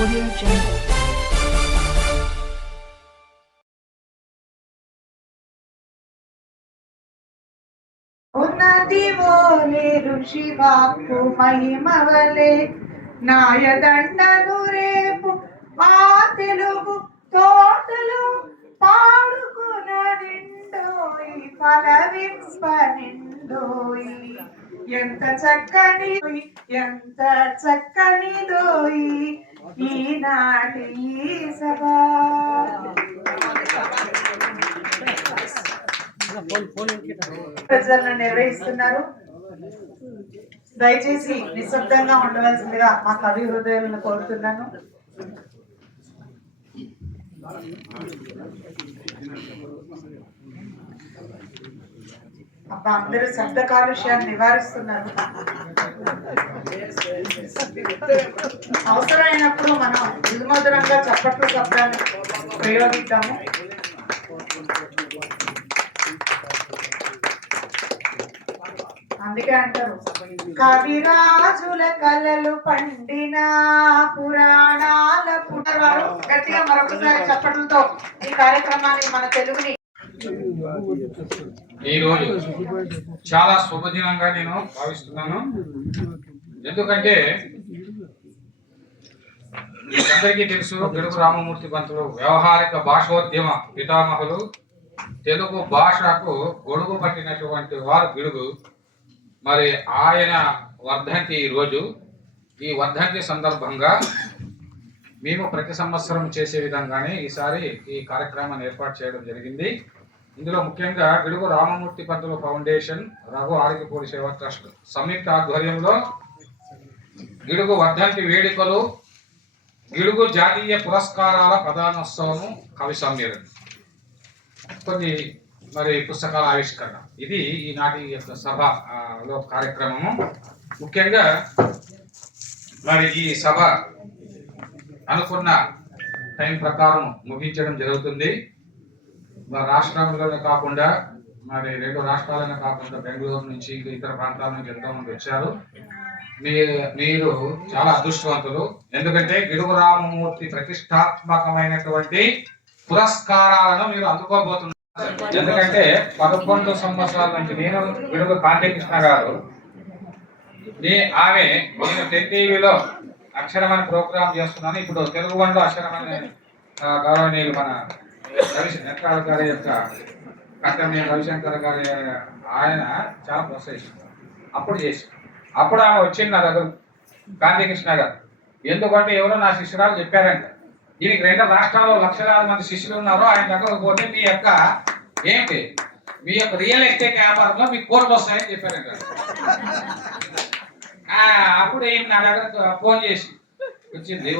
Audio Jungle. ఉన్నదివోలే ఋషి వాక్కు మహిమవలే నాయదండను రేపు ఆ తెలుగు తోటలు పాడుకున నిండోయి ఫలవింప నిండోయి ఎంత చక్కనిదోయి ఈనాటి ఈ సభ. ప్రజలను నిర్వహిస్తున్నారు. దయచేసి నిశ్శబ్దంగా ఉండవలసిందిగా మా కవి హృదయాలను కోరుతున్నాను. అబ్బా, అందరూ శబ్ద కాలుష్యాన్ని నివారిస్తున్నారు. అవసరమైనప్పుడు మనం నిర్మధురంగా చప్పట్లు శబ్దాన్ని ప్రయోగిద్దాము. అందుకే అంటారు, కవిరాజుల కలలు పండిన పురాణాల పునర్వారు. గట్టిగా మరొకసారి చప్పట్లతో ఈ కార్యక్రమాన్ని మన తెలుగుని. ఈ రోజు చాలా శుభదినంగా నేను భావిస్తున్నాను. ఎందుకంటే అందరికీ తెలుసు, గిడుగు రామమూర్తి పంతులు వ్యవహారిక భాషోద్యమ పితామహులు. తెలుగు భాషకు గొడుగు పట్టినటువంటి వారు గిడుగు. మరి ఆయన వర్ధంతి ఈరోజు. ఈ వర్ధంతి సందర్భంగా మేము ప్రతి సంవత్సరం చేసే విధంగానే ఈసారి ఈ కార్యక్రమాన్ని ఏర్పాటు చేయడం జరిగింది. ఇందులో ముఖ్యంగా గిడుగు రామమూర్తి పంతులు ఫౌండేషన్, రఘు ఆరోగ్యపూడి సేవా ట్రస్ట్ సంయుక్త ఆధ్వర్యంలో గిడుగు వర్ధంతి వేడుకలు, గిడుగు జాతీయ పురస్కారాల ప్రధానోత్సవం, కవి సమ్మేళనం, కొన్ని మరి పుస్తకాల ఆవిష్కరణ, ఇది ఈనాటి యొక్క సభలో కార్యక్రమము. ముఖ్యంగా మరి ఈ సభ అనుకున్న టైం ప్రకారం ముగించడం జరుగుతుంది. మరి రాష్ట్రంలోనే కాకుండా మరి 2 రాష్ట్రాలనే కాకుండా బెంగళూరు నుంచి ఇతర ప్రాంతాల నుంచి ఎంతోమంది వచ్చారు. మీరు చాలా అదృష్టవంతులు. ఎందుకంటే గిడుగు రామమూర్తి ప్రతిష్టాత్మకమైనటువంటి పురస్కారాలను మీరు అందుకోబోతున్నారు. ఎందుకంటే 11 సంవత్సరాల నుంచి నేను గిడుగు కాంతికృష్ణ గారు, ఆమె నేను 10 టీవీలో అక్షరమని ప్రోగ్రామ్ చేస్తున్నాను. ఇప్పుడు తెలుగు వన్లో అక్షరమని గౌరవనీయులు మన రవిశంకర్ గారి యొక్క కట్టమనే రవిశంకర్ గారి ఆయన చాలా ప్రోత్సహిస్తున్నారు. అప్పుడు ఆమె వచ్చింది నా దగ్గర, కాంతికృష్ణ గారు. ఎందుకంటే ఎవరో నా శిష్యురాలు చెప్పారంట, దీనికి 2 రాష్ట్రాల్లో లక్షలాది మంది శిష్యులు ఉన్నారు, ఆయన దగ్గరకు పోతే మీ యొక్క రియల్ ఎస్టేట్ వ్యాపారంలో మీకు కోట్లు వస్తాయని చెప్పారంట. అప్పుడు ఏం నా దగ్గర ఫోన్ చేసి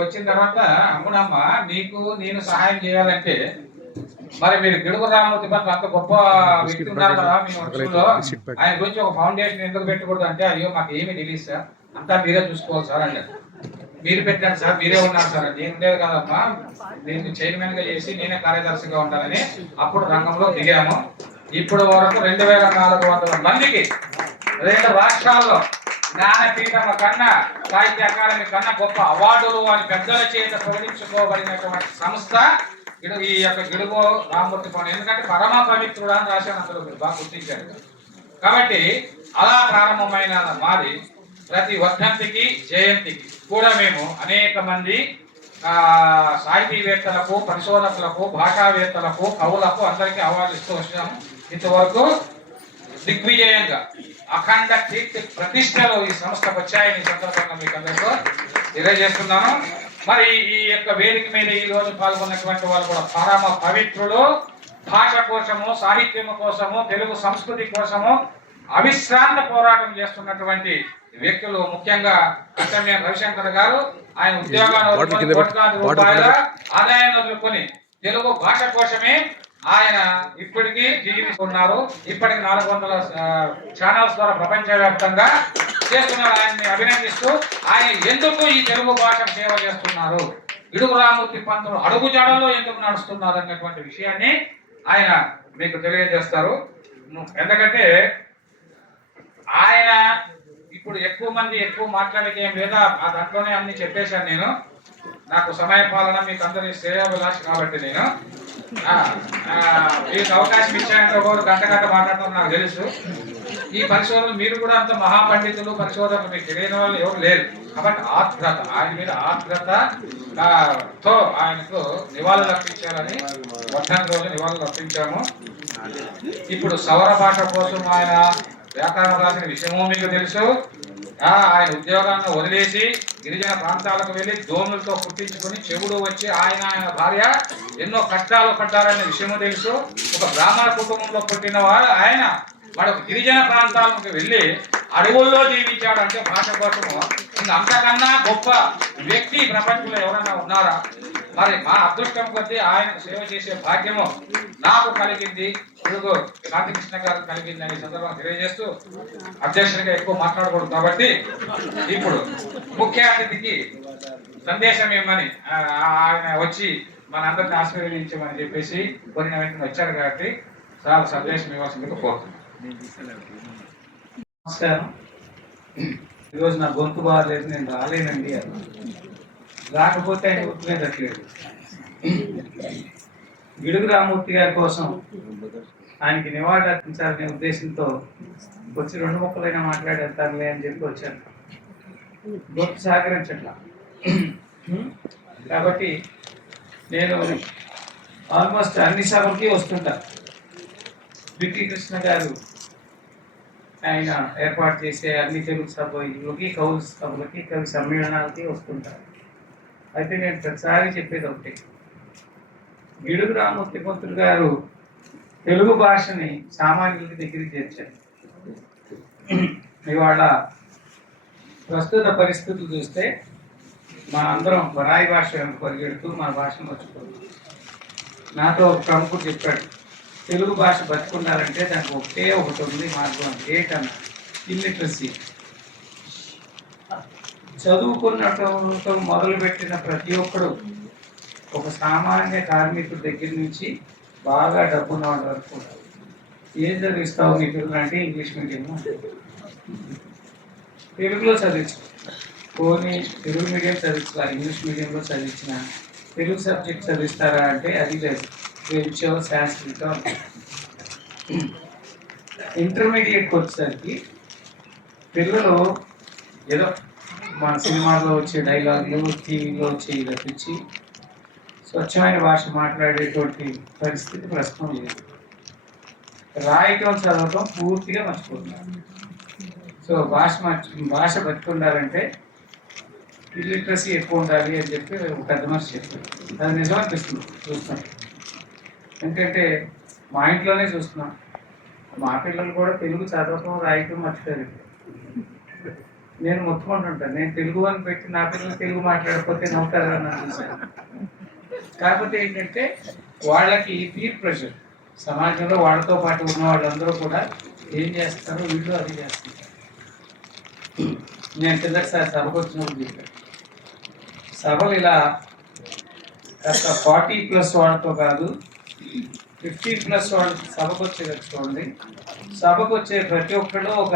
వచ్చిన తర్వాత, అమ్మునమ్మ నీకు నేను సహాయం చేయాలంటే మరి మీరు గిడుగు రామమూర్తి పంతులు అంత గొప్ప వ్యక్తి ఉన్నారు కదా మీ వంశంలో, ఆయన గురించి ఒక ఫౌండేషన్ ఎందుకు పెట్టకూడదు అంటే, అయ్యో మాకు ఏమీ తెలియదు సార్, అంతా మీరే చూసుకోవాలి సార్ అంటే. మీరు పెట్టండి సార్, మీరే ఉన్నారు సార్. నేను ఉండేది కాదమ్మా, దీనికి చైర్మన్ గా చేసి నేనే కార్యదర్శిగా ఉండాలని అప్పుడు రంగంలో దిగాము. ఇప్పుడు వరకు 2400 మందికి 2 రాష్ట్రాల్లో జ్ఞానపీఠం కన్నా, సాహిత్య అకాడమీ కన్నా గొప్ప అవార్డులు అని పెద్దల చేత ప్రకటించుకోబడినటువంటి సంస్థ ఈ యొక్క గిడుగు రామమూర్తి ఫౌండేషన్. ఎందుకంటే పరమ పవిత్రుడు అని రాశాను, అందులో మీరు బాగా గుర్తించారు. కాబట్టి అలా ప్రారంభమైన మాది ప్రతి వర్ధంతికి జయంతికి కూడా మేము అనేక మంది సాహితీవేత్తలకు, పరిశోధకులకు, భాషావేత్తలకు, కవులకు అందరికీ అవార్డు ఇస్తూ వచ్చాము. ఇంతవరకు దిగ్విజయంగా అఖండ కీర్తి ప్రతిష్టలు ఈ సంస్థకు వచ్చాయని సందర్భంగా మీకు అందరితో తెలియజేస్తున్నాను. మరి ఈ యొక్క వేదిక మీద ఈ రోజు పాల్గొన్నటువంటి వాళ్ళు కూడా పరమ పవిత్రులు. భాష కోసము, సాహిత్యము కోసము, తెలుగు సంస్కృతి కోసము అవిశ్రాంత పోరాటం చేస్తున్నటువంటి వ్యక్తులు. ముఖ్యంగా కట్టమనే రవిశంకర్ గారు, ఆయన ఉద్యోగాన్ని రూపాయల ఆదాయాన్ని వదులుకొని తెలుగు భాష కోసమే ఆయన ఇప్పటికీ జీవిస్తున్నారు. ఇప్పటికి 400 ఛానల్స్ ద్వారా ప్రపంచవ్యాప్తంగా చేస్తున్నారు. ఆయన్ని అభినందిస్తూ, ఆయన ఎందుకు ఈ తెలుగు భాష సేవ చేస్తున్నారు, గిడుగు రామమూర్తి పంతులు అడుగుజాడల్లో ఎందుకు నడుస్తున్నారు అన్నటువంటి విషయాన్ని ఆయన మీకు తెలియజేస్తారు. ఎందుకంటే ఆయన ఇప్పుడు ఎక్కువ మంది ఎక్కువ మాట్లాడేది ఏం లేదా, ఆ దాంట్లోనే అన్ని చెప్పేశాను నేను. నాకు సమయ పాలన మీకు అందరి శ్రేయోభిలాష కాబట్టి నేను మీకు అవకాశం ఇచ్చానంటే ఒకరు గంట మాట్లాడటం నాకు తెలుసు. ఈ పరిశోధనలు మీరు కూడా అంత మహాపండితులు పరిశోధనలు మీకు తెలియని వాళ్ళు ఎవరు లేరు కాబట్టి ఆర్ద్రత ఆయన మీద ఆర్ద్రతతో ఆయనకు నివాళులు అర్పించాలని వర్ధంతి రోజు నివాళులు అర్పించాము. ఇప్పుడు సౌర భాష కోసం ఆయన వ్యాకరణం రాసిన విషయమో మీకు తెలుసు. ఆయన ఉద్యోగాన్ని వదిలేసి గిరిజన ప్రాంతాలకు వెళ్లి దోములతో పుట్టించుకుని చెవుడు వచ్చి ఆయన భార్య ఎన్నో కష్టాలు పడ్డారనే విషయము తెలుసు. ఒక బ్రాహ్మణ కుటుంబంలో పుట్టిన వారు ఆయన మరొక గిరిజన ప్రాంతాలకు వెళ్ళి అడవుల్లో జీవించాడు అంటే భాష కోసము. అంతకన్నా గొప్ప వ్యక్తి ప్రపంచంలో ఎవరైనా ఉన్నారా? మరి మా అదృష్టం కొద్దీ ఆయన సేవ చేసే భాగ్యము నాకు కలిగింది, తెలుగు కాంతికృష్ణ గారు కలిగింది అనే సందర్భంగా తెలియజేస్తూ అధ్యక్షుడిగా ఎక్కువ మాట్లాడకూడదు కాబట్టి ఇప్పుడు ముఖ్య అతిథికి సందేశం ఇవ్వమని ఆయన వచ్చి మనందరిని ఆశీర్వదించమని చెప్పేసి కొన్ని వెంటనే వచ్చారు కాబట్టి చాలా సందేశం ఇవ్వాల్సిందిగా కోరుతున్నాను. నమస్కారం. ఈరోజు నా గొంతు బాగాలేదు, నేను రాలేనండి. రాకపోతే ఆయన గుర్తులేదట్లేదు. గిడుగు రామూర్తి గారి కోసం ఆయనకి నివాళులు అర్పించాలనే ఉద్దేశంతో వచ్చి 2 ముక్కలైనా మాట్లాడేస్తారులే అని చెప్పి వచ్చాను. గొంతు సహకరించట్లా కాబట్టి నేను ఆల్మోస్ట్ అన్ని సభలకి వస్తుంటా. బికి కృష్ణ గారు ఆయన ఏర్పాటు చేసే అన్ని తెలుగు సభలకి, కవుల సభలకి, కవి సమ్మేళనాలకి వస్తుంటారు. అయితే నేను ప్రతిసారి చెప్పేది ఒకటి, గిడుగు రామూర్తి పంతులు గారు తెలుగు భాషని సామాన్యులకి దగ్గరికి చేర్చారు. ఇవాళ ప్రస్తుత పరిస్థితులు చూస్తే మన అందరం పరాయి భాష పరిగెడుతూ మన భాషను మర్చిపోతున్నాం. నాతో ఒక ప్రముఖుడు చెప్పాడు, తెలుగు భాష బతుకుండాలంటే దానికి ఒకటి ఉంది మార్గం, ఏంటన్నా ఇల్లిటరసీ. చదువుకున్నతో మొదలుపెట్టిన ప్రతి ఒక్కడు ఒక సామాన్య కార్మికుడి దగ్గర నుంచి బాగా డబ్బున్న వాళ్ళ వరకు ఏం చదివిస్తావు మీ పిల్లలు అంటే ఇంగ్లీష్ మీడియం, తెలుగులో చదివించు పోనీ తెలుగు మీడియం చదివించాలా, ఇంగ్లీష్ మీడియంలో చదివించిన తెలుగు సబ్జెక్ట్ చదివిస్తారా అంటే అది లేదు, ఫ్రెంచో సాంస్క్రిటో. ఇంటర్మీడియట్కి వచ్చేసరికి పిల్లలు ఏదో మన సినిమాలో వచ్చే డైలాగులు, టీవీలో వచ్చే తప్పించి స్వచ్ఛమైన భాష మాట్లాడేటువంటి పరిస్థితి ప్రస్తుతం లేదు. రాయటం చదవటం పూర్తిగా మర్చిపోతున్నారు. సో భాష బతికుండాలంటే ఇల్లిటరసీ ఎక్కువ ఉండాలి అని చెప్పి ఒక పెద్ద మనిషి చెప్పారు. అది నిజం అనిపిస్తుంది చూస్తున్నాం. ఎందుకంటే మా ఇంట్లోనే చూస్తున్నాం, మా పిల్లలు కూడా తెలుగు చదవటం రాయటం మర్చిపోయారు. నేను మొత్తుకుంటుంటాను, నేను తెలుగు అని పెట్టి నా పిల్లలు తెలుగు మాట్లాడకపోతే నవ్వుతారా అని చూశాను. కాకపోతే ఏంటంటే వాళ్ళకి పీర్ ప్రెషర్, సమాజంలో వాళ్ళతో పాటు ఉన్న వాళ్ళందరూ కూడా ఏం చేస్తారో వీళ్ళు అది చేస్తుంటారు. నేను కిందటిసారి సభకు వచ్చినప్పుడు చెప్పాను, సభలు ఇలా కాస్త 40+ వాళ్ళతో కాదు 50+ వాళ్ళు సభకు వచ్చేది చూడండి. సభకు వచ్చే ప్రతి ఒక్కళ్ళు ఒక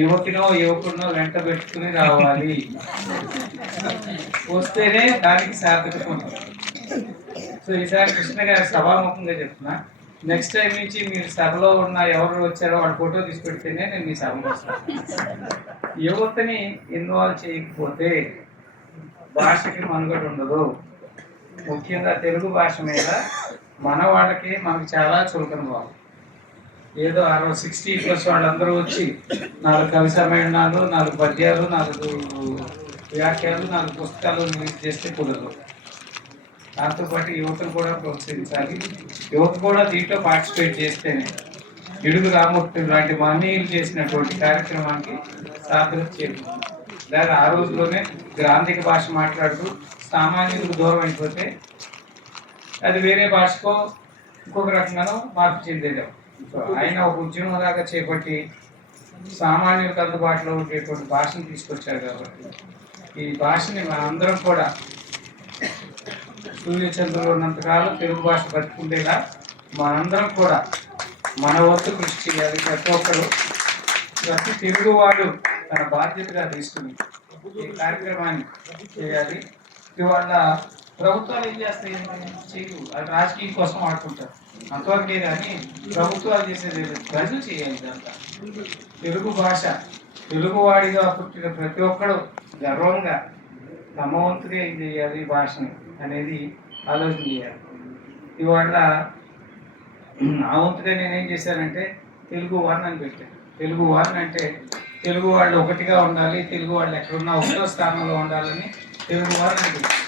యువకుడినో వెంట పెట్టుకుని రావాలి, వస్తేనే దానికి సార్థకత ఉంటుంది. సో ఈసారి కృష్ణ గారి సభాముఖంగా చెప్తున్నా, నెక్స్ట్ టైం నుంచి మీరు సభలో ఉన్న ఎవరు వచ్చారో వాళ్ళ ఫోటో తీసి పెడితేనే నేను మీ సభకు వస్తాను. యువతని ఇన్వాల్వ్ చేయకపోతే భాషకి మనుగడ ఉండదు. ముఖ్యంగా తెలుగు భాష మీద మన వాళ్ళకి మనకు చాలా చులకన భావం. ఏదో 60+ వాళ్ళందరూ వచ్చి 4 కవి సమ్మేళనాలు, 4 పద్యాలు, 4 వ్యాఖ్యలు, 4 పుస్తకాలు రిలీజ్ చేస్తే కుదరదు. దాంతోపాటు యువతను కూడా ప్రోత్సహించాలి. యువత కూడా దీంట్లో పార్టిసిపేట్ చేస్తేనే గిడుగు రామూర్తి లాంటి మహనీయులు చేసినటువంటి కార్యక్రమానికి సాధన చేరుతుంది. లేదా ఆ రోజుల్లోనే గ్రాంధిక భాష మాట్లాడుతూ సామాన్యులకు దూరం అయిపోతే అది వేరే భాషకో ఇంకొక రకంగానో మార్పు చెందేదాం. సో ఆయన ఒక ఉద్యమంలాగా చేపట్టి సామాన్యులకు అందుబాటులో ఉండేటువంటి భాషను తీసుకొచ్చారు. కాబట్టి ఈ భాషని మనందరం కూడా సూర్యచంద్రులు ఉన్నంతకాలం తెలుగు భాష బతుకుండేలా మనందరం కూడా మన వంతు కృషి చేయాలి. ప్రతి ఒక్కరు, ప్రతి తెలుగువాడు తన బాధ్యతగా తీసుకుని ఈ కార్యక్రమాన్ని చేయాలి. ఇవాళ ప్రభుత్వాలు ఏం చేస్తాయి చేయవు, అది రాజకీయం కోసం ఆడుకుంటారు అంతవరకే. కానీ ప్రభుత్వాలు చేసేది ప్రజలు చేయాలి ఇదంతా. తెలుగు భాష, తెలుగువాడిగా పుట్టిన ప్రతి ఒక్కడు గర్వంగా తమ వంతుగా ఏం చేయాలి ఈ భాషని అనేది ఆలోచన చేయాలి. ఇవాళ నా వంతుగా నేనేం చేశానంటే తెలుగు వారిని అని పెట్టాను. తెలుగు వారిని అంటే తెలుగు వాళ్ళు ఒకటిగా ఉండాలి, తెలుగు వాళ్ళు ఎక్కడున్నా ఒకటో స్థానంలో ఉండాలని తెలుగు వారిని అని పెట్టాను.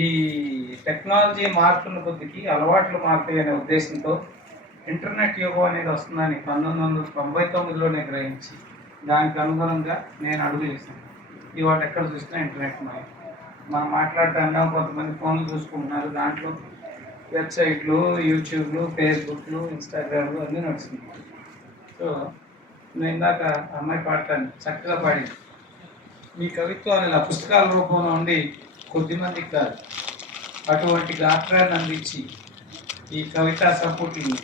ఈ టెక్నాలజీ మారుతున్న కొద్దికి అలవాట్లు మారుతాయి అనే ఉద్దేశంతో ఇంటర్నెట్ యుగం అనేది వస్తుందని 1999లోనే గ్రహించి దానికి అనుగుణంగా నేను అడుగు చేశాను. ఇవాళ ఎక్కడ చూసినా ఇంటర్నెట్ మనం మాట్లాడుతున్నా కొంతమంది ఫోన్లు చూసుకుంటున్నారు, దాంట్లో వెబ్సైట్లు, యూట్యూబ్లు, ఫేస్బుక్లు, ఇన్స్టాగ్రామ్లు అన్నీ నడుస్తున్నాయి. సో నేను ఇందాక అమ్మాయి పాడతాను, చక్కగా పాడింది. మీ కవిత్వాన్ని ఇలా పుస్తకాల రూపంలో ఉండి కొద్దిమందికి కాదు, అటువంటి గాత్రాన్ని అందించి ఈ కవితా సంపుటిని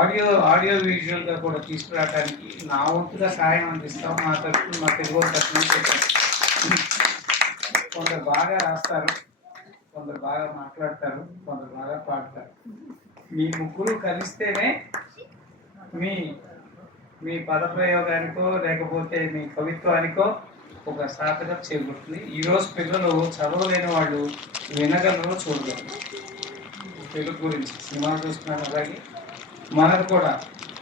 ఆడియో విజువల్గా కూడా తీసుకురావడానికి నా వంతుగా సాయం అందిస్తాం. మా తరఫున, మా తెలుగు తరఫున చెప్పారు. కొందరు బాగా రాస్తారు, కొందరు బాగా మాట్లాడతారు, కొందరు బాగా పాడతారు. మీ ముగ్గురు కలిస్తేనే మీ మీ పదప్రయోగానికో లేకపోతే మీ కవిత్వానికో ఒక సార్థకత చేకూరుతుంది. ఈరోజు పిల్లలు చదవలేని వాళ్ళు వినగలరు, చూడగలరు. తెలుగు గురించి సినిమాలు చూస్తున్నారు. అలాగే మనకు కూడా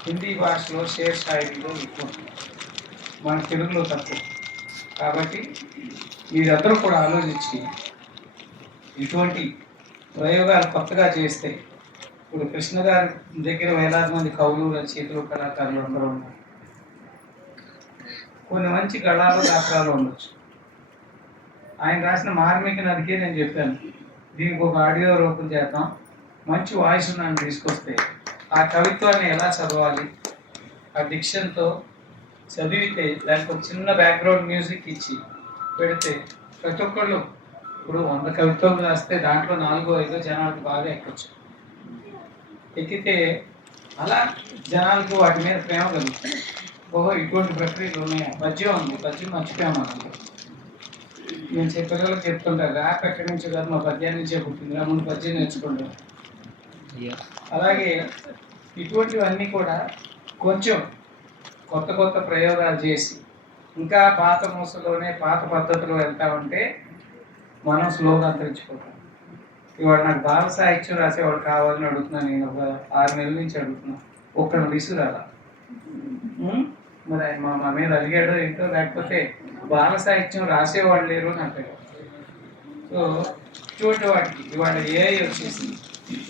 హిందీ భాషలో షేర్ షాయిరీలో ఎక్కువ, మన తెలుగులో తక్కువ. కాబట్టి మీరందరూ కూడా ఆలోచించి ఇటువంటి ప్రయోగాలు కొత్తగా చేస్తే, ఇప్పుడు కృష్ణ గారి దగ్గర వేలాది మంది కవులు, రచయితలు, కళాకారులు అందరూ ఉన్నారు. కొన్ని మంచి గళాలు, గాత్రాలు ఉండొచ్చు. ఆయన రాసిన మార్మిక నదికే నేను చెప్పాను, దీనికి ఒక ఆడియో రూపం చేద్దాం, మంచి వాయిస్ నన్ను తీసుకొస్తే ఆ కవిత్వాన్ని ఎలా చదవాలి, ఆ డిక్షన్తో చదివితే దానికి ఒక చిన్న బ్యాక్గ్రౌండ్ మ్యూజిక్ ఇచ్చి పెడితే ప్రతి ఒక్కళ్ళు, ఇప్పుడు 100 కవిత్వాలు రాస్తే దాంట్లో 4-5 జనాలకు బాగా ఎక్కొచ్చు. ఎక్కితే అలా జనాలకు వాటి మీద ప్రేమ కలుగుతుంది. ఓహో, ఇటువంటి ప్రక్రియలు ఉన్నాయా, పద్యం ఉంది, పద్యం మర్చిపోయామన్నా. నేను పిల్లలకు చెప్తుంటాను, ర్యాప్ ఎక్కడి నుంచో కాదు, మా పద్యాన్ని నుంచే పుట్టింది, ముందు పద్యం నేర్చుకుంటాను. అలాగే ఇటువంటివన్నీ కూడా కొంచెం కొత్త ప్రయోగాలు చేసి ఇంకా పాత మూసలోనే పాత పద్ధతిలో వెళ్తా ఉంటే మనం స్లోగా అంతరించిపోతాం. ఇవాళ నాకు బాల సాహిత్యం రాసేవాడు కావాలని అడుగుతున్నాను. నేను ఒక 6 నెలల నుంచి అడుగుతున్నాను, ఒక్కడు విసురాలా. మరి ఆయన మా మీద అడిగాడో ఏంటో, లేకపోతే బాల సాహిత్యం రాసేవాళ్ళు లేరు నాకు. సో ఇటువంటి వాటికి ఇవాళ ఏఐ వచ్చేసింది.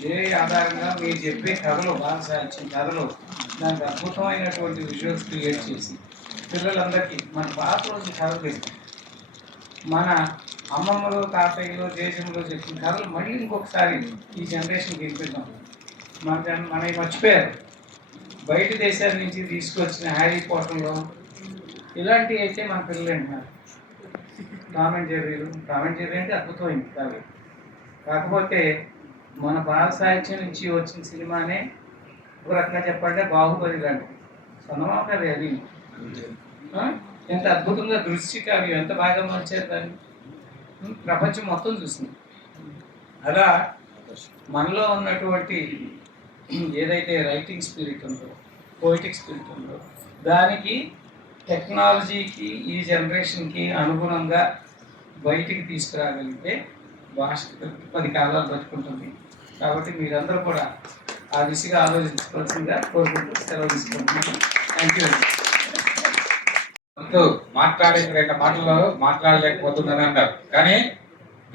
ఏఐ ఆధారంగా మీరు చెప్పే కథలు, బాల సాహిత్యం కథలు, దానికి అద్భుతమైనటువంటి విజువల్స్ క్రియేట్ చేసి పిల్లలందరికీ మన పాత రోజు కథలు పెడతాం. మన అమ్మమ్మలు, తాతయ్యలు, దేశంలో చెప్పిన కథలు మళ్ళీ ఇంకొకసారి ఈ జనరేషన్కి వినిపిద్దాం. మనకి మర్చిపోయారు. బయట దేశాల నుంచి తీసుకొచ్చిన హ్యారీ పోటర్లో ఇలాంటివి అయితే మన పిల్లలు అంటున్నారు. టామ్ అండ్ జెర్రీ అంటే అద్భుతమైంది కాదు. కాకపోతే మన బాల సాహిత్యం నుంచి వచ్చిన సినిమానే ఒక రకంగా చెప్పాలంటే బాహుబలి లాంటిది. సొంతమా కదా అది, ఎంత అద్భుతంగా దృశ్యకావ్యం ఎంత బాగా మార్చారు దాన్ని, ప్రపంచం మొత్తం చూసింది. అలా మనలో ఉన్నటువంటి ఏదైతే రైటింగ్ స్పిరిట్ ఉందో, పోయిటిక్ స్పిరిట్ ఉందో, దానికి టెక్నాలజీకి ఈ జనరేషన్కి అనుగుణంగా బయటికి తీసుకురాగలిగితే భాష 10 కాలాలు బతుకుంటుంది. కాబట్టి మీరందరూ కూడా ఆ దిశగా ఆలోచించుకోవాల్సిందిగా కోరుకుంటూ సెలవు తీసుకుంటున్నాను. Thank you. మాట్లాడే 2 మాటలు మాట్లాడలేకపోతుందని అంటారు, కానీ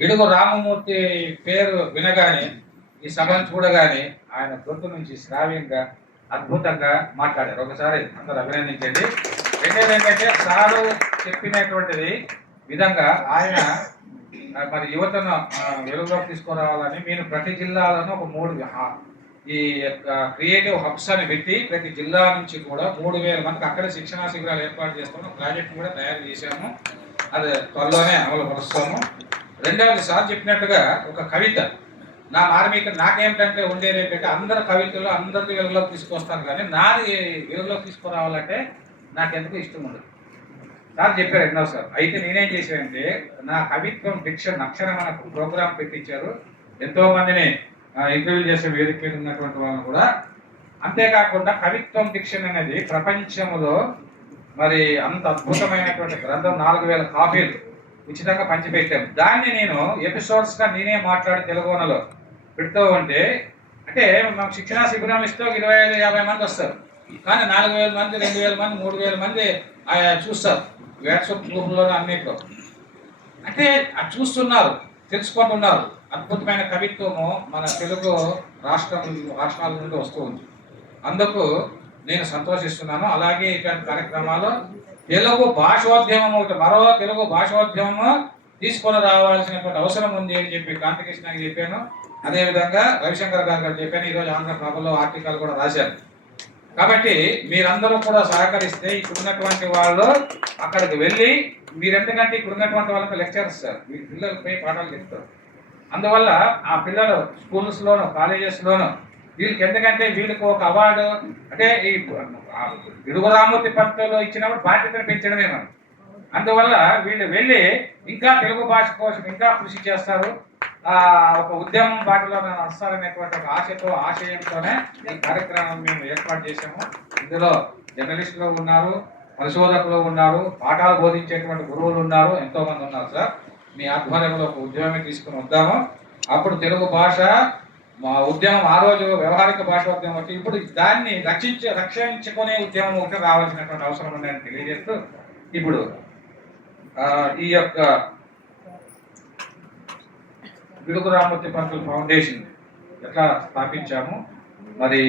గిడుగు రామమూర్తి పేరు వినగానే, ఈ సభను చూడగానే ఆయన గొంతు నుంచి శ్రావ్యంగా అద్భుతంగా మాట్లాడారు. ఒకసారి అందరూ అభినందించండి. రెండేది ఏంటంటే, సారు చెప్పినటువంటిది విధంగా ఆయన మరి యువతను వెలుగులోకి తీసుకురావాలని మీరు ప్రతి జిల్లాలను ఒక 3 ఈ క్రియేటివ్ హబ్స్ అని పెట్టి ప్రతి జిల్లా నుంచి కూడా 3000 మందికి అక్కడే శిక్షణా శిబిరాలు ఏర్పాటు చేస్తాము. ప్రాజెక్ట్ కూడా తయారు చేశాము, అది త్వరలోనే అమలు పరుస్తాము. రెండవది సార్ చెప్పినట్టుగా ఒక కవిత, నా మార్మిక నాకేమిటంటే ఉండేది ఏంటంటే, అందరు కవితలు అందరినీ వెలుగులోకి తీసుకొస్తాను, కానీ నాది వెలుగులోకి తీసుకురావాలంటే నాకెందుకు ఇష్టం ఉండదు. సార్ చెప్పారు ఎన్నో సార్. అయితే నేనేం చేశానంటే నా కవిత్వం డిక్షన్ అక్షరం అనే ప్రోగ్రామ్ పెట్టించారు. ఎంతో మందిని ఇంటర్వ్యూ చేసే వేదిక మీద ఉన్నటువంటి వాళ్ళని కూడా. అంతేకాకుండా కవిత్వం డిక్షన్ అనేది ప్రపంచంలో మరి అంత అద్భుతమైనటువంటి గ్రంథం 4000 కాపీలు ఉచితంగా పంచిపెట్టాం. దాన్ని నేను ఎపిసోడ్స్గా నేనే మాట్లాడి తెలుగులో పెడుతూ ఉంటే అంటే మాకు శిక్షణ శిబిరం ఇస్తూ 25-50 మంది వస్తారు, కానీ 4000 మంది 2000 మంది 3000 మంది చూస్తారు వాట్సాప్ గ్రూప్లో అన్నిట్లో. అంటే అది చూస్తున్నారు, తెలుసుకుంటున్నారు. అద్భుతమైన కవిత్వము మన తెలుగు రాష్ట్రాల నుండి వస్తూ ఉంది. అందుకు నేను సంతోషిస్తున్నాను. అలాగే ఇటువంటి కార్యక్రమాలు తెలుగు భాషోద్యమం ఒకటి మరో తెలుగు భాషోద్యమము తీసుకొని రావాల్సినటువంటి అవసరం ఉంది అని చెప్పి కాంతికృష్ణకి చెప్పాను. అదేవిధంగా రవిశంకర్ గారు చెప్పాను. ఈరోజు ఆంధ్రప్రభలో ఆర్టికల్ కూడా రాశారు. కాబట్టి మీరందరూ కూడా సహకరిస్తే ఇక్కడ ఉన్నటువంటి వాళ్ళు అక్కడికి వెళ్ళి మీరెందుకంటే ఇక్కడ ఉన్నటువంటి వాళ్ళకి లెక్చర్స్ సార్ మీ పిల్లలపై పాఠాలు చెప్తారు. అందువల్ల ఆ పిల్లలు స్కూల్స్లోను కాలేజెస్లోను వీళ్ళకి ఎందుకంటే వీళ్ళకి ఒక అవార్డు అంటే ఈ గిడుగు రామూర్తి పంతులు ఇచ్చినప్పుడు బాధ్యతను పెంచడమే మనం. అందువల్ల వీళ్ళు వెళ్ళి ఇంకా తెలుగు భాష కోసం ఇంకా కృషి చేస్తారు, ఒక ఉద్యమం బాటలో వస్తారనేటువంటి ఒక ఆశతో ఆశయంతోనే ఈ కార్యక్రమం మేము ఏర్పాటు చేసాము. ఇందులో జర్నలిస్టులు ఉన్నారు, పరిశోధకులు ఉన్నారు, పాఠాలు బోధించేటువంటి గురువులు ఉన్నారు, ఎంతో మంది ఉన్నారు సార్. మీ ఆధ్వర్యంలో ఒక ఉద్యమమే తీసుకుని వద్దాము. అప్పుడు తెలుగు భాష మా ఉద్యమం ఆ రోజు వ్యవహారిక భాష ఉద్యమం వచ్చి ఇప్పుడు దాన్ని రక్షించుకునే ఉద్యమం ఒకటి రావాల్సినటువంటి అవసరం ఉందని తెలియజేస్తూ ఇప్పుడు ఈ యొక్క గిడుగు రామూర్తి పంతులు ఫౌండేషన్ ఎట్లా స్థాపించాము, మరి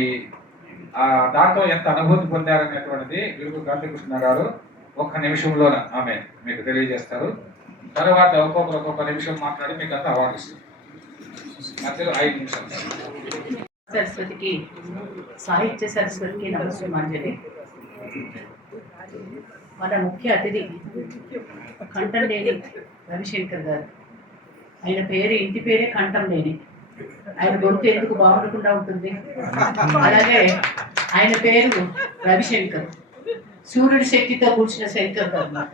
దాంతో ఎంత అనుభూతి పొందారనేటువంటిది గిడుగు కాంతికృష్ణ గారు ఒక్క నిమిషంలోనే ఆమె మీకు తెలియజేస్తారు. తర్వాత ఒక్కొక్క నిమిషం మాట్లాడి మీకు అంతా అవార్డు ఇస్తారు. మధ్యలో 5 నిమిషాలు. సరస్వతికి సాహిత్య సరస్వతికి నమస్కారాంజలి. మన ముఖ్య అతిథి కంఠంలేని రవిశంకర్ గారు. ఆయన పేరు ఇంటి పేరే కంఠంలేని. ఆయన గొంతు ఎందుకు బాగుండకుండా ఉంటుంది. అలాగే ఆయన పేరు రవిశంకర్, సూర్యుడి శక్తితో కూర్చున్న శంకర్ అన్నమాట.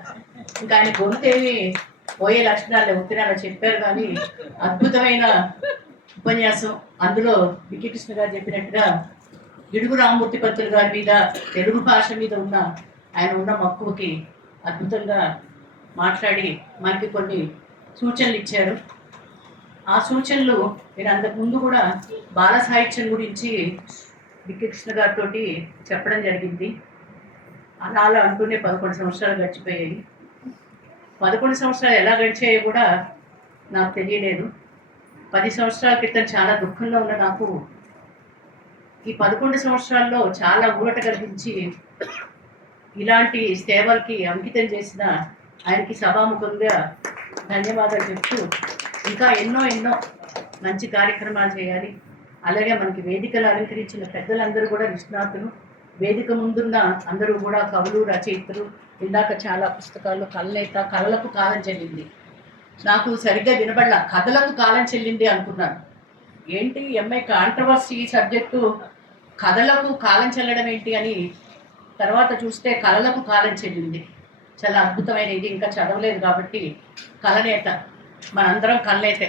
ఇంకా ఆయన గొంతు ఏమి పోయే లక్షణాలు ఉత్తరాలు చెప్పారు, కానీ అద్భుతమైన ఉపన్యాసం. అందులో వికి కృష్ణ గారు చెప్పినట్టుగా గిడుగు రామూర్తి పంతులు గారి మీద తెలుగు భాష మీద ఆయన ఉన్న మక్కువకి అద్భుతంగా మాట్లాడి మనకి కొన్ని సూచనలు ఇచ్చారు. ఆ సూచనలు నేను అంతకుముందు కూడా బాల సాహిత్యం గురించి వికి కృష్ణ గారితో చెప్పడం జరిగింది. అలా అంటూనే 11 సంవత్సరాలు గడిచిపోయాయి. 11 సంవత్సరాలు ఎలా గడిచాయో కూడా నాకు తెలియలేదు. 10 సంవత్సరాల క్రితం చాలా దుఃఖంలో ఉన్న నాకు ఈ 11 సంవత్సరాల్లో చాలా ఊరట కలిగించి ఇలాంటి సేవలకి అంకితం చేసిన ఆయనకి సభాముఖంగా ధన్యవాదాలు చెప్తూ ఇంకా ఎన్నో మంచి కార్యక్రమాలు చేయాలి. అలాగే మనకి వేదికలు అలంకరించిన పెద్దలందరూ కూడా నిష్ణాతులు, వేదిక ముందున్న అందరూ కూడా కవులు, రచయితలు. ఇందాక చాలా పుస్తకాలు కళ్ళనేత కళలకు కాలం చెల్లింది. నాకు సరిగ్గా వినబడలా, కథలకు కాలం చెల్లింది అనుకున్నాను. ఏంటి ఎంఐ కాంట్రవర్సీ సబ్జెక్టు కథలకు కాలం చెల్లడం ఏంటి అని తర్వాత చూస్తే కళలకు కాలం చెల్లింది. చాలా అద్భుతమైన ఇది. ఇంకా చదవలేదు కాబట్టి కళనేత, మనందరం కళనేతే.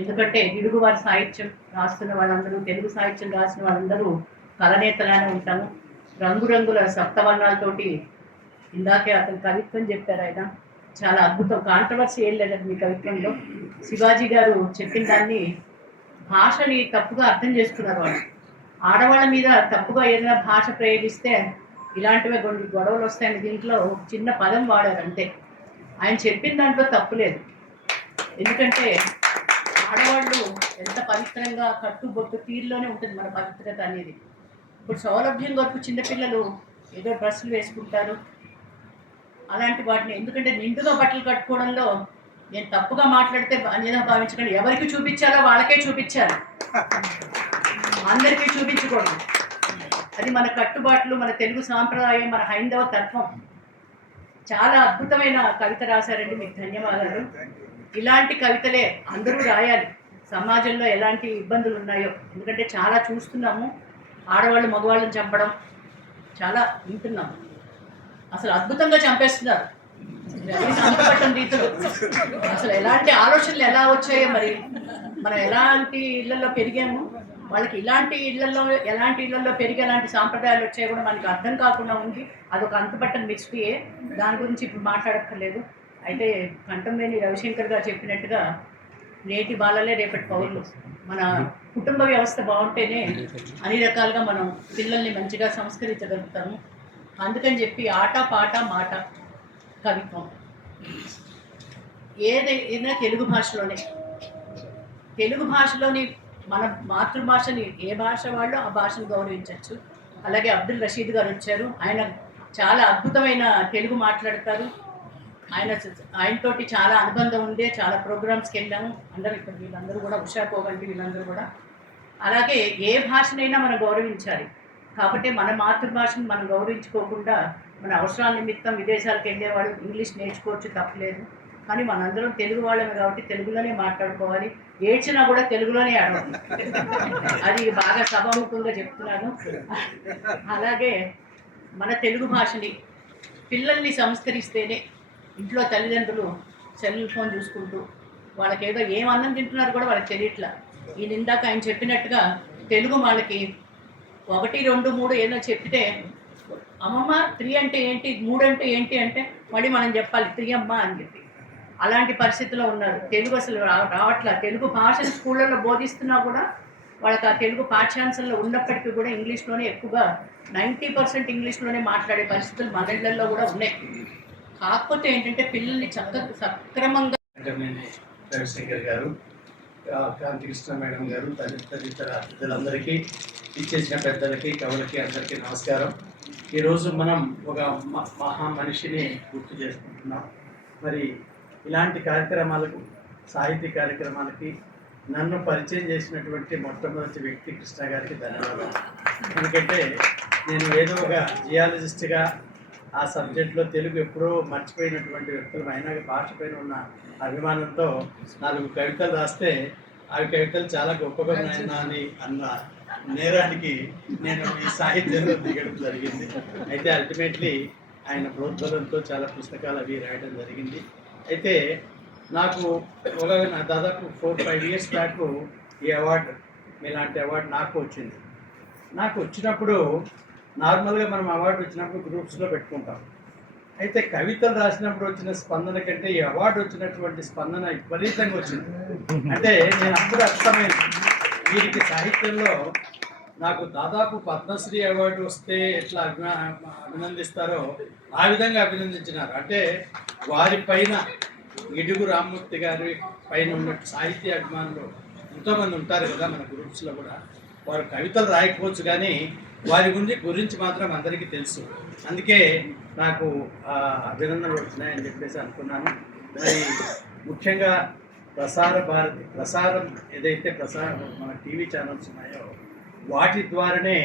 ఎందుకంటే గిడుగు వారి సాహిత్యం రాస్తున్న వాళ్ళందరూ, తెలుగు సాహిత్యం రాసిన వాళ్ళందరూ కళనేతలానే ఉంటాము. రంగురంగుల సప్తవర్ణాలతోటి ఇందాకే అతను కవిత్వం చెప్పారు. ఆయన చాలా అద్భుతం. కాంట్రవర్సీ ఏం లేదండి మీ కవిత్వంలో. శివాజీ గారు చెప్పిన దాన్ని భాషని తప్పుగా అర్థం చేసుకున్నారు వాళ్ళు. ఆడవాళ్ళ మీద తప్పుగా ఏదైనా భాష ప్రయోగిస్తే ఇలాంటివే గొడవలు వస్తాయని దీంట్లో చిన్న పదం వాడారు అంతే. ఆయన చెప్పిన దాంట్లో తప్పు లేదు. ఎందుకంటే ఆడవాళ్ళు ఎంత పవిత్రంగా కట్టుబొట్టు తీరులోనే ఉంటుంది మన పవిత్రత అనేది. ఇప్పుడు సౌలభ్యం కొరకు చిన్నపిల్లలు ఏదో డ్రెస్సులు వేసుకుంటారు, అలాంటి వాటిని. ఎందుకంటే నిండుగా బట్టలు కట్టుకోవడంలో నేను తప్పుగా మాట్లాడితే అన్యదా భావించకండి. ఎవరికి చూపించాలో వాళ్ళకే చూపించాలి, అందరికీ చూపించకూడదు. అది మన కట్టుబాట్లు, మన తెలుగు సాంప్రదాయం, మన హైందవ తత్వం. చాలా అద్భుతమైన కవిత రాశారండి, మీకు ధన్యవాదాలు. ఇలాంటి కవితలే అందరూ రాయాలి. సమాజంలో ఎలాంటి ఇబ్బందులు ఉన్నాయో, ఎందుకంటే చాలా చూస్తున్నాము. ఆడవాళ్ళు మగవాళ్ళని చంపడం చాలా వింటున్నాము. అసలు అద్భుతంగా చంపేస్తున్నారు. రవికి అంతుపట్టని రీతిలో అసలు ఎలాంటి ఆలోచనలు ఎలా వచ్చాయో మరి, మనం ఎలాంటి ఇళ్లలో పెరిగాము, వాళ్ళకి ఇలాంటి ఇళ్లలో పెరిగి ఎలాంటి సాంప్రదాయాలు వచ్చాయో కూడా మనకి అర్థం కాకుండా ఉంది. అదొక అంతుపట్టని మిస్టరీయే, దాని గురించి ఇప్పుడు మాట్లాడక్కర్లేదు. అయితే కంఠంనేని రవిశంకర్ గారు చెప్పినట్టుగా నేటి బాలలే రేపటి పౌరులు. మన కుటుంబ వ్యవస్థ బాగుంటేనే అన్ని రకాలుగా మనం పిల్లల్ని మంచిగా సంస్కరించగలుగుతాము. అందుకని చెప్పి ఆట పాట మాట కవిత్వం ఏదైనా తెలుగు భాషలోని మన మాతృభాషని ఏ భాష వాళ్ళు ఆ భాషను గౌరవించవచ్చు. అలాగే అబ్దుల్ రషీద్ గారు వచ్చారు, ఆయన చాలా అద్భుతమైన తెలుగు మాట్లాడతారు. ఆయనతోటి చాలా అనుబంధం ఉంది, చాలా ప్రోగ్రామ్స్కి వెళ్ళాము అందరూ. ఇక్కడ వీళ్ళందరూ కూడా ఉషా పోగంటి వీళ్ళందరూ కూడా. అలాగే ఏ భాషనైనా మనం గౌరవించాలి. కాబట్టి మన మాతృభాషను మనం గౌరవించుకోకుండా మన అవసరాల నిమిత్తం విదేశాలకు వెళ్ళేవాడు ఇంగ్లీష్ నేర్చుకోవచ్చు, తప్పలేదు. కానీ మనందరం తెలుగు వాళ్ళమే కాబట్టి తెలుగులోనే మాట్లాడుకోవాలి. ఏడ్చినా కూడా తెలుగులోనే ఆడవాలి. అది బాగా సభాముఖంగా చెప్తున్నాను. అలాగే మన తెలుగు భాషని పిల్లల్ని సంస్కరిస్తేనే, ఇంట్లో తల్లిదండ్రులు సెల్ ఫోన్ చూసుకుంటూ వాళ్ళకి ఏదో ఏం అన్నం తింటున్నారు కూడా వాళ్ళకి తెలియట్లా. ఈ నిందాక ఆయన చెప్పినట్టుగా తెలుగు వాళ్ళకి 1, 2, 3 ఏదో చెప్తే అమ్మమ్మ 3 అంటే ఏంటి, 3 అంటే ఏంటి అంటే మళ్ళీ మనం చెప్పాలి 3 అమ్మ అని చెప్పి. అలాంటి పరిస్థితిలో ఉన్నారు. తెలుగు అసలు రావట్లా. తెలుగు భాషను స్కూళ్ళల్లో బోధిస్తున్నా కూడా వాళ్ళకి ఆ తెలుగు పాఠ్యాంశాల్లో ఉన్నప్పటికీ కూడా ఇంగ్లీష్లోనే ఎక్కువగా 90% ఇంగ్లీష్లోనే మాట్లాడే పరిస్థితులు మన ఇళ్లలో కూడా ఉన్నాయి. కాకపోతే ఏంటంటే పిల్లల్ని సక్రమంగా రవిశంకర్ గారు, కాంతికృష్ణ మేడం గారు, తదితర పెద్దలందరికీ, ఇచ్చేసిన పెద్దలకి, కవులకి అందరికీ నమస్కారం. ఈరోజు మనం ఒక మహా మనిషిని గుర్తు చేసుకుంటున్నాం. మరి ఇలాంటి కార్యక్రమాలకు, సాహితీ కార్యక్రమాలకి నన్ను పరిచయం చేసినటువంటి మొట్టమొదటి వ్యక్తి కృష్ణ గారికి ధన్యవాదాలు. ఎందుకంటే నేను ఏదో ఒక జియాలజిస్ట్గా ఆ సబ్జెక్ట్లో తెలుగు ఎప్పుడో మర్చిపోయినటువంటి వ్యక్తులు, అయినా భాష పైన ఉన్న అభిమానంతో 4 కవితలు రాస్తే అవి కవితలు చాలా గొప్పగా ఉన్నాయని అన్న నేరానికి నేను ఈ సాహిత్యంలో దిగడం జరిగింది. అయితే అల్టిమేట్లీ ఆయన ప్రోద్బలంతో చాలా పుస్తకాలు అవి రాయడం జరిగింది. అయితే నాకు దాదాపు 4-5 ఇయర్స్ బ్యాక్ ఈ అవార్డు, ఇలాంటి అవార్డు నాకు వచ్చింది. నాకు వచ్చినప్పుడు నార్మల్గా మనం అవార్డు వచ్చినప్పుడు గ్రూప్స్లో పెట్టుకుంటాం. అయితే కవితలు రాసినప్పుడు వచ్చిన స్పందన కంటే ఈ అవార్డు వచ్చినటువంటి స్పందన విపరీతంగా వచ్చింది. అంటే నేను అప్పుడు అర్థమైంది, వీరికి సాహిత్యంలో నాకు దాదాపు పద్మశ్రీ అవార్డు వస్తే ఎట్లా అభినందిస్తారో ఆ విధంగా అభినందించినారు. అంటే వారి పైన గిడుగు రామ్మూర్తి గారి పైన ఉన్న సాహిత్య అభిమానులు ఎంతోమంది ఉంటారు కదా మన గ్రూప్స్లో కూడా. వారు కవితలు రాయకపోవచ్చు కానీ వారి గురించి మాత్రం అందరికీ తెలుసు. అందుకే నాకు అభినందనలు వచ్చినాయని చెప్పేసి అనుకున్నాను. మరి ముఖ్యంగా ప్రసారం ఏదైతే మన టీవీ ఛానల్స్ ఉన్నాయో వాటి ద్వారానే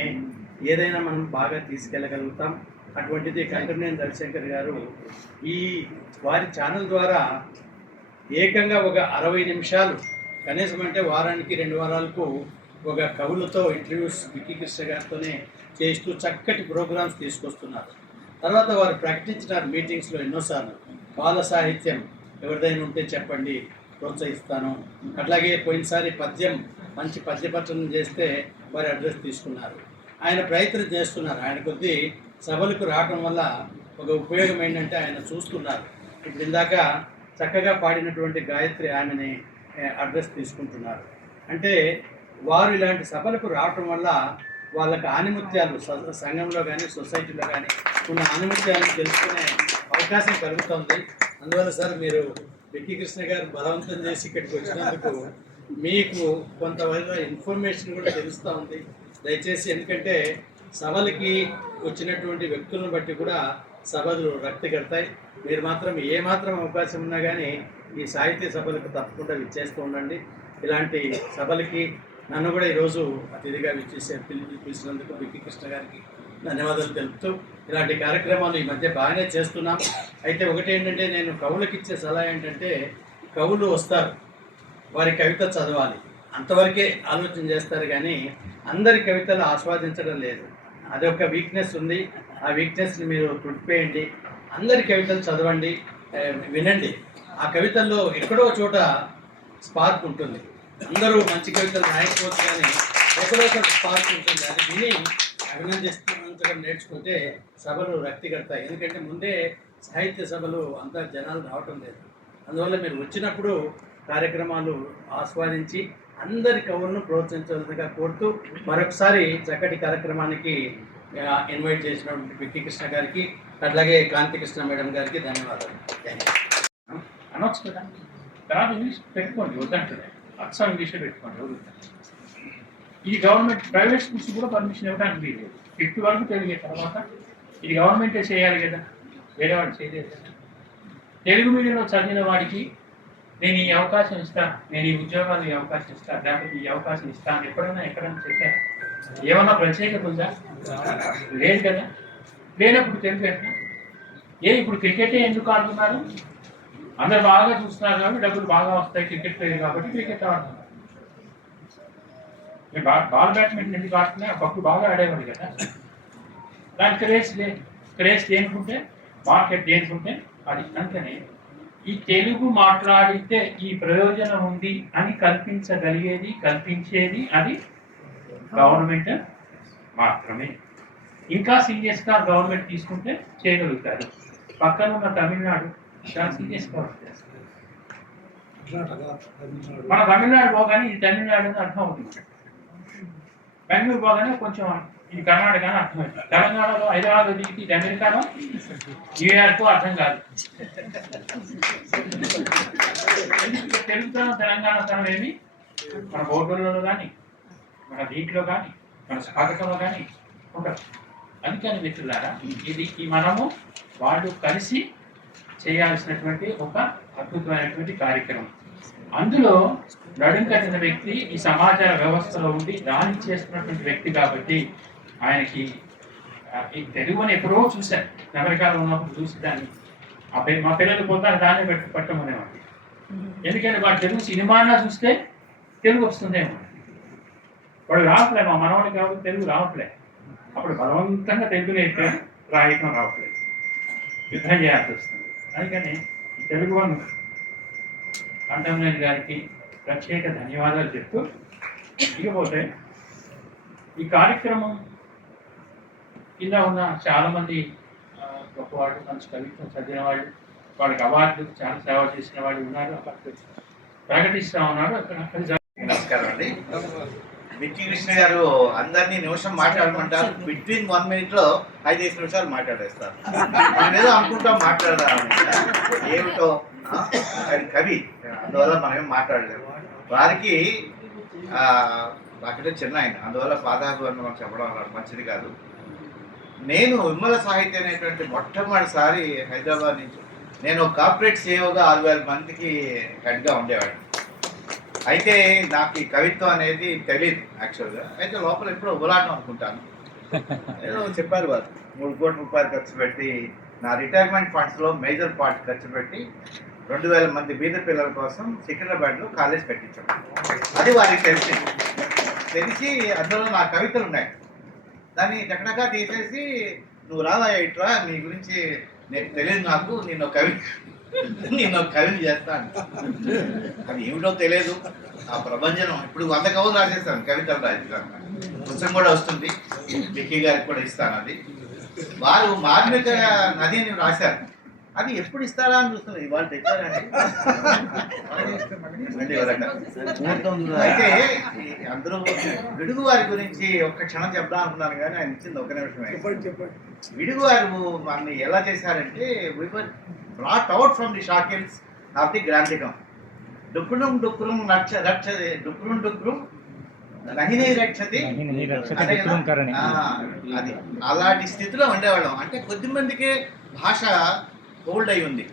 ఏదైనా మనం బాగా తీసుకెళ్ళగలుగుతాం. అటువంటిది కంఠంనేని రవిశంకర్ గారు ఈ వారి ఛానల్ ద్వారా ఏకంగా ఒక 60 నిమిషాలు కనీసం, అంటే వారానికి 2 వారాలకు ఒక కవులతో ఇంటర్వ్యూస్ విక్కీ కృష్ణ గారితోనే చేస్తూ చక్కటి ప్రోగ్రామ్స్ తీసుకొస్తున్నారు. తర్వాత వారు ప్రకటించినారు మీటింగ్స్లో ఎన్నోసార్లు, బాల సాహిత్యం ఎవరిదైనా ఉంటే చెప్పండి, ప్రోత్సహిస్తాను. అట్లాగే పోయినసారి మంచి పద్యపఠనం చేస్తే వారి అడ్రస్ తీసుకున్నారు. ఆయన ప్రయత్నం చేస్తున్నారు. ఆయన కొద్ది సభలకు రావడం వల్ల ఒక ఉపయోగం ఏంటంటే ఆయన చూస్తున్నారు. ఇప్పుడు ఇందాక చక్కగా పాడినటువంటి గాయత్రి ఆమెని అడ్రస్ తీసుకుంటున్నారు. అంటే వారు ఇలాంటి సభలకు రావటం వల్ల వాళ్ళకి ఆనిముత్యాలు సంఘంలో కానీ సొసైటీలో కానీ ఉన్న ఆనిముత్యాలను తెలుసుకునే అవకాశం కలుగుతుంది. అందువల్ల సార్ మీరు విక్కీ కృష్ణ గారు బలవంతం చేసి ఇక్కడికి వచ్చినందుకు మీకు కొంతవరకు ఇన్ఫర్మేషన్ కూడా తెలుస్తూ ఉంది. దయచేసి, ఎందుకంటే సభలకి వచ్చినటువంటి వ్యక్తులను బట్టి కూడా సభలు రక్తి కడతాయి. మీరు మాత్రం ఏమాత్రం అవకాశం ఉన్నా కానీ ఈ సాహిత్య సభలకు తప్పకుండా విచ్చేస్తూ ఉండండి. ఇలాంటి సభలకి నన్ను కూడా ఈరోజు అతిథిగా పిలిచినందుకు విక్కీ కృష్ణ గారికి ధన్యవాదాలు తెలుపుతూ, ఇలాంటి కార్యక్రమాలు ఈ మధ్య బాగానే చేస్తున్నాం. అయితే ఒకటి ఏంటంటే, నేను కవులకు ఇచ్చే సలహా ఏంటంటే, కవులు వస్తారు, వారి కవిత చదవాలి, అంతవరకే ఆలోచన చేస్తారు కానీ అందరి కవితలు ఆస్వాదించడం లేదు. అదొక వీక్నెస్ ఉంది. ఆ వీక్నెస్ని మీరు తుడిపేయండి. అందరి కవితలు చదవండి, వినండి. ఆ కవితల్లో ఎక్కడో చోట స్పార్క్ ఉంటుంది. అందరూ మంచి కవితలు రాయకపోవచ్చు, కానీ ఎక్కడో చోట స్పార్క్ ఉంటుంది. అది విని అభినందించడం నేర్చుకుంటే సభలు రక్తి కడతాయి. ఎందుకంటే ముందే సాహిత్య సభలు అంతా జనాలు రావటం లేదు. అందువల్ల మీరు వచ్చినప్పుడు కార్యక్రమాలు ఆస్వాదించి అందరి కవులను ప్రోత్సహించాల్సిందిగా కోరుతూ మరొకసారి చక్కటి కార్యక్రమానికి ఇన్వైట్ చేసినటువంటి విక్కీ కృష్ణ గారికి, అట్లాగే కాంతి కృష్ణ మేడం గారికి ధన్యవాదాలు. అనొచ్చు కదా, తర్వాత ఇంగ్లీష్ పెట్టుకోండి, వద్దంటే అచ్చం ఇంగ్లీషే పెట్టుకోండి, వదులుతాను. ఈ గవర్నమెంట్ ప్రైవేట్ స్కూల్స్ కూడా పర్మిషన్ ఇవ్వడానికి లేదు. 50 వరకు తెలుగే, తర్వాత ఇది గవర్నమెంటే చేయాలి కదా, వేరే వాడు చేయలేదు కదా. తెలుగు మీడియంలో చదివిన వాడికి నేను ఈ అవకాశం ఇస్తాను, నేను ఈ ఉద్యోగాలు ఈ అవకాశం ఇస్తాను, లేకపోతే ఈ అవకాశం ఇస్తాను ఎప్పుడైనా ఎక్కడైనా చెప్పాను. ఏమన్నా ప్రత్యేకత ఉందా? లేదు కదా. లేనప్పుడు తెలుగు ఎట్లా? ఇప్పుడు క్రికెటే ఎందుకు ఆడుతున్నారు? అందరు బాగా చూస్తున్నారు కాబట్టి డబ్బులు బాగా వస్తాయి, క్రికెట్ ప్లేయర్ కాబట్టి క్రికెట్ ఆడుతున్నారు. బాల్ బ్యాడ్మింటన్ ఎందుకు ఆడుతున్నాయి? ఒకప్పుడు బాగా ఆడేవాడు కదా. దాని క్రేజ్ దేనికుంటే, మార్కెట్ దేనికుంటే అది. అందుకని ఈ తెలుగు మాట్లాడితే ఈ ప్రయోజనం ఉంది అని కల్పించేది అది గవర్నమెంట్ మాత్రమే. ఇంకా సీరియస్గా గవర్నమెంట్ తీసుకుంటే చేయగలుగుతారు. పక్కన ఉన్న తమిళనాడు చాలా సీరియస్గా వస్తుంది. మన తమిళనాడు పోగానే ఇది తమిళనాడు అని అర్థం అవుతుంది. బెంగళూరు పోగానే కొంచెం ఇది కర్ణాటక అని అర్థమవుతుంది. తెలంగాణలో హైదరాబాద్ దిగి ఇది అమెరికాలో న్యూయార్క్ అర్థం కాదు. తెలుగుతనం తెలంగాణ తనం ఏమి మన బోర్డులలో కానీ, మన దీంట్లో కానీ, మన స్వాగతంలో కానీ ఉండదు. అందుకని మిత్రులారా, ఇది మనము వాళ్ళు కలిసి చేయాల్సినటువంటి ఒక అద్భుతమైనటువంటి కార్యక్రమం. అందులో నడుం కట్టిన వ్యక్తి ఈ సమాచార వ్యవస్థలో ఉండి దాన్ని చేస్తున్నటువంటి వ్యక్తి కాబట్టి ఆయనకి ఈ తెలుగుని ఎప్పుడో చూశాను, అమెరికాలో ఉన్నప్పుడు చూసి దాన్ని మా పిల్లలు పోతారు దాన్ని పట్టమనేవాడు. ఎందుకంటే వాడు తెలుగు సినిమానా చూస్తే తెలుగు వస్తుందేమో. వాడు రావట్లే, మా మనవాళ్ళు కాబట్టి తెలుగు రావట్లే. అప్పుడు బలవంతంగా తెలుగు నేర్పే రాయటం రావట్లేదు, యుద్ధం చేయాల్సి వస్తుంది. అందుకని తెలుగు వాళ్ళు కంఠంనేని గారికి ప్రత్యేక ధన్యవాదాలు చెప్తూ, ఇకపోతే ఈ కార్యక్రమం కింద ఉన్న చాలామంది గొప్పవాళ్ళు, మంచి కవిత్వం చదివిన వాళ్ళు, వాళ్ళకి అవార్డు చాలా సేవ చేసిన వాళ్ళు ఉన్నారు, ప్రకటిస్తూ ఉన్నారు. నమస్కారం అండి. విక్కీ కృష్ణ గారు అందరినీ నిమిషం మాట్లాడమంటారు, బిట్వీన్ 1 minute లో 5-6 నిమిషాలు మాట్లాడేస్తారు. మనం ఏదో అనుకుంటాం మాట్లాడదాం, ఏమిటో ఆయన కవి, అందువల్ల మనమేం మాట్లాడలేము. వారికి అక్కడే చిన్న ఆయన, అందువల్ల పాదాభివందనం మనం చెప్పడం మంచిది కాదు. నేను విమల సాహిత్య అనేటువంటి మొట్టమొదటిసారి హైదరాబాద్ నుంచి, నేను కార్పొరేట్ సేవగా 6,000 మందికి హెడ్గా ఉండేవాడిని. అయితే నాకు ఈ కవిత్వం అనేది తెలియదు యాక్చువల్గా. అయితే లోపల ఎప్పుడో ఉలాటం అనుకుంటాను, ఏదో చెప్పారు వారు 3 కోట్ల రూపాయలు ఖర్చు పెట్టి నా రిటైర్మెంట్ ఫండ్స్లో మేజర్ పార్ట్ ఖర్చు పెట్టి 2,000 మంది బీద పిల్లల కోసం సికింద్రాబాద్లో కాలేజ్ పెట్టించాం. అది వారికి తెలిసి అందులో నా కవితలు ఉన్నాయి. దాన్ని చక్కగా తీసేసి నువ్వు రావా ఇట్రా, నీ గురించి నేను తెలియదు, నాకు నేను కవిని చేస్తాను. అది ఏమిటో తెలియదు. ఆ ప్రభంజనం ఇప్పుడు 100 కవులు రాసేస్తాను, కవితలు రాసేస్తాను. పుస్తకం కూడా వస్తుంది, విక్కీ గారికి కూడా ఇస్తాను. అది వారు మార్మిక నది అని రాశారు. అది ఎప్పుడు ఇస్తారా అని చూస్తుంది, ఇవాళ తెచ్చారండి. అయితే అందరూ విడుగు వారి గురించి ఒక్క క్షణం చెప్దాం అనుకున్నాను, కానీ ఆయన ఇచ్చింది 1 నిమిషమే. విడుగు వారు మనల్ని ఎలా చేశారంటే, brought out from the shackles of the Granthicum. Dukrum dukrum rakshate, dukrum dukrum నహిని రక్షతి. అది అలాంటి స్థితిలో ఉండేవాళ్ళం. అంటే కొద్దిమందికే భాష హోల్డ్ అయి ఉంది.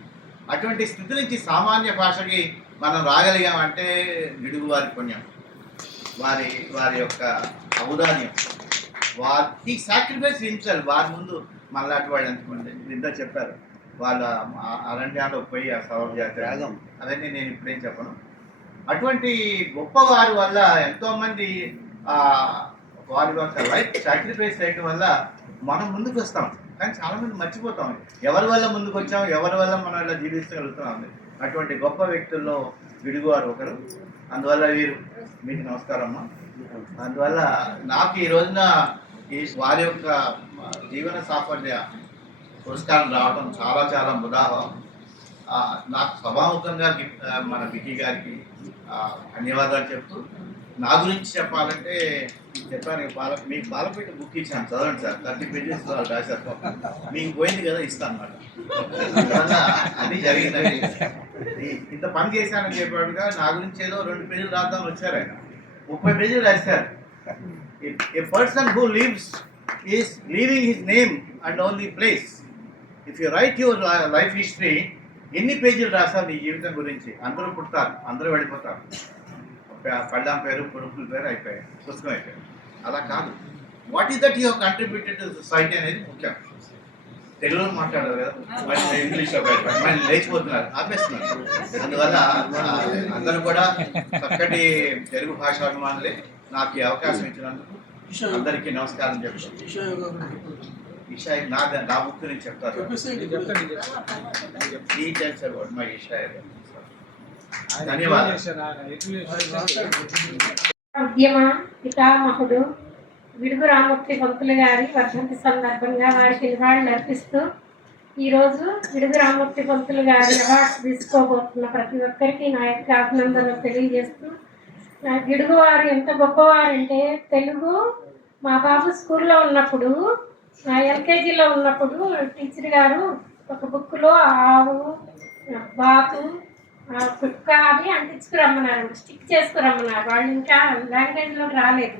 అటువంటి స్థితి నుంచి సామాన్య భాషకి మనం రాగలిగామంటే విడుగు వారి పుణ్యం, వారి యొక్క ఔదార్యం. వారి సాక్రిఫైస్ హిమ్సెల్ఫ్. వారి ముందు మళ్ళాటి వాళ్ళు ఎంతమంది నిద్ర చెప్పారు, వాళ్ళ అరణ్యాల్లో పోయి ఆ సవరం చేస్తారు, అవన్నీ నేను ఇప్పుడేం చెప్పను. అటువంటి గొప్పవారి వల్ల ఎంతోమంది ఒక వారి యొక్క లైఫ్ సాక్రిఫైస్ చేయడం వల్ల మనం ముందుకు వస్తాం. కానీ చాలామంది మర్చిపోతాం ఎవరి వల్ల ముందుకు వచ్చాం, ఎవరి వల్ల మనం ఇలా జీవించగలుగుతున్నాం. అటువంటి గొప్ప వ్యక్తుల్లో గిడుగువారు ఒకరు. అందువల్ల వీరు మీకు నమస్కారం అమ్మా. అందువల్ల నాకు ఈ రోజున ఈ వారి యొక్క జీవన సాఫల్య పురస్కారం రావడం చాలా చాలా ముదాహం. నాకు సభాముఖంగా మన వికీ గారికి ధన్యవాదాలు చెప్తూ, నా గురించి చెప్పాలంటే చెప్పాను. మీకు బాలపేట బుక్ ఇచ్చాను, చదవండి సార్. 30 pages రాశారు. మీకు పోయింది కదా, ఇస్తాను అన్నమాట. అందువల్ల అది జరిగిందని ఇంత పని చేశానని చెప్పాడుగా నా గురించి ఏదో 2 pages రాద్దాం వచ్చారు ఆయన. 30 pages రాశారు. A person who lives is leaving his name and only place. If you write your life history, ఎన్ని పేజీలు రాశారు నీ జీవితం గురించి? అందరూ పుడతారు, అందరూ వెళ్ళిపోతారు. పళ్ళాం పేరు, కొడుకుల పేరు అయిపోయాయి, పుస్తకం అయిపోయాయి. అలా కాదు. What is that you contributed to society అనేది ముఖ్యం. తెలుగులో మాట్లాడారు కదా, మరి ఇంగ్లీష్లో మరి లేచిపోతున్నారు, ఆపేస్తున్నారు. అందువల్ల అందరూ కూడా చక్కటి తెలుగు భాషాభిమానులే. నాకు ఈ అవకాశం ఇచ్చినందుకు అందరికీ నమస్కారం చెప్తాను. ఈషా నా బుక్ నుంచి చెప్తారు. Details about my Isha. ధన్యవాదాలు. ఉద్యమ పితామహుడు విడుగు రామూర్తి పంతులు గారి వర్ధంతి సందర్భంగా వారికి నివాళులు అర్పిస్తూ ఈరోజు విడుగు రామూర్తి పంతులు గారి అవార్డ్స్ తీసుకోబోతున్న ప్రతి ఒక్కరికి నా యొక్క అభినందనలు తెలియజేస్తూ, నా గిడుగు వారు ఎంత గొప్పవారంటే, తెలుగు మా బాబు స్కూల్లో ఉన్నప్పుడు, ఎల్కేజీలో ఉన్నప్పుడు టీచర్ గారు ఒక బుక్లో ఆవు, బాతు, కుక్క అవి అంటించుకురమ్మన్నారు, స్టిక్ చేసుకురమ్మన్నారు. వాళ్ళు ఇంకా లాంగ్వేజ్లోకి రాలేదు.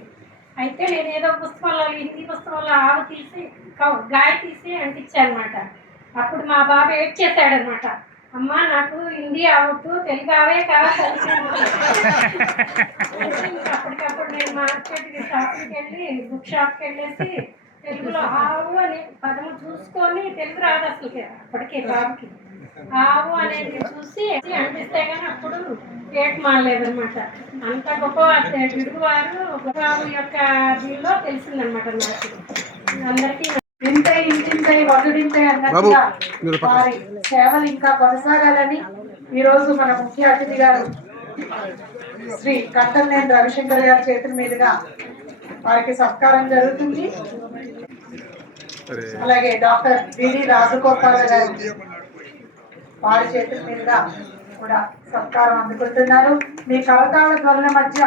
అయితే నేను ఏదో పుస్తకంలో, హిందీ పుస్తకంలో ఆవు తీసి గాయ తీసి అంటించానమాట. అప్పుడు మా బాబు ఏడ్ చేశాడనమాట, అమ్మ నాకు హిందీ అవుతూ తెలుగు అవే కావాలి. అప్పటికప్పుడు నేను మార్కెట్కి షాప్కి వెళ్ళి బుక్ షాప్కి వెళ్ళేసి తెలుగులో ఆవు అనే పదము చూసుకొని, తెలుగు రాదు అసలుకి అప్పటికే బాబుకి, ఆవు అనేది చూసి అనిపిస్తే కానీ అప్పుడు డేట్ మారలేదనమాట. అంత గొప్ప విడుగువారు బాబు యొక్క దీనిలో తెలిసిందనమాట నాకు. అందరికీ ఇంతే ఇంటింతై వదుడింతై అన్నట్టుగా వారి సేవలు ఇంకా కొనసాగాలని ఈరోజు మన ముఖ్య అతిథి గారు శ్రీ కంటంనేని రవిశంకర్ గారి చేతుల మీదుగా వారికి సత్కారం జరుగుతుంది. అలాగే డాక్టర్ బిడి రాజగోపాల్ గారు వారి చేతుల మీదుగా కూడా సత్కారం అందుకుంటున్నారు. మీ కరతాళ ధ్వనుల మధ్య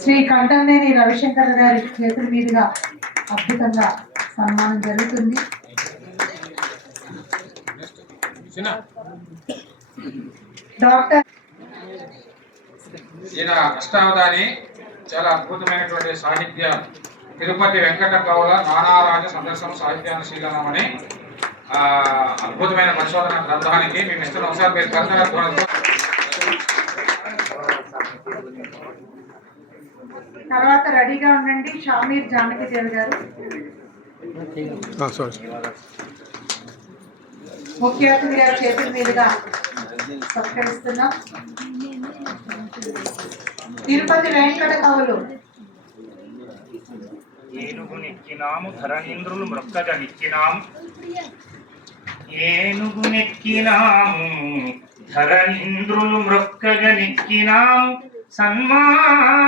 శ్రీ కంటంనేని రవిశంకర్ గారి చేతుల మీదుగా అద్భుతంగా సన్మానం జరుగుతుంది. డాక్టర్ ఈయన అష్టావధాని చాలా అద్భుతమైనటువంటి సాహిత్య తిరుపతి వెంకట కవుల నానారాజ సందర్శన సాహిత్యానుశీలనం అని అద్భుతమైన పరిశోధన గ్రంథానికి మేము ఇస్తున్న ఒకసారి మీరు కర్తవ్యంతో. తర్వాత రెడీగా ఉండండి. షామీర్ జానకి దేవి గారు ముఖ్య అతిథి గారి చేతుల మీదుగా సత్కరిస్తున్నాం. తిరుపతి వెంకట కవులు ఏనుగునెక్కినాము ధరణీంద్రులు మృక్కగా నిక్కినాము, ఏనుగునెక్కినాము ధరణీంద్రులు మృక్కగా నిక్కినాము, సన్మానములందినాము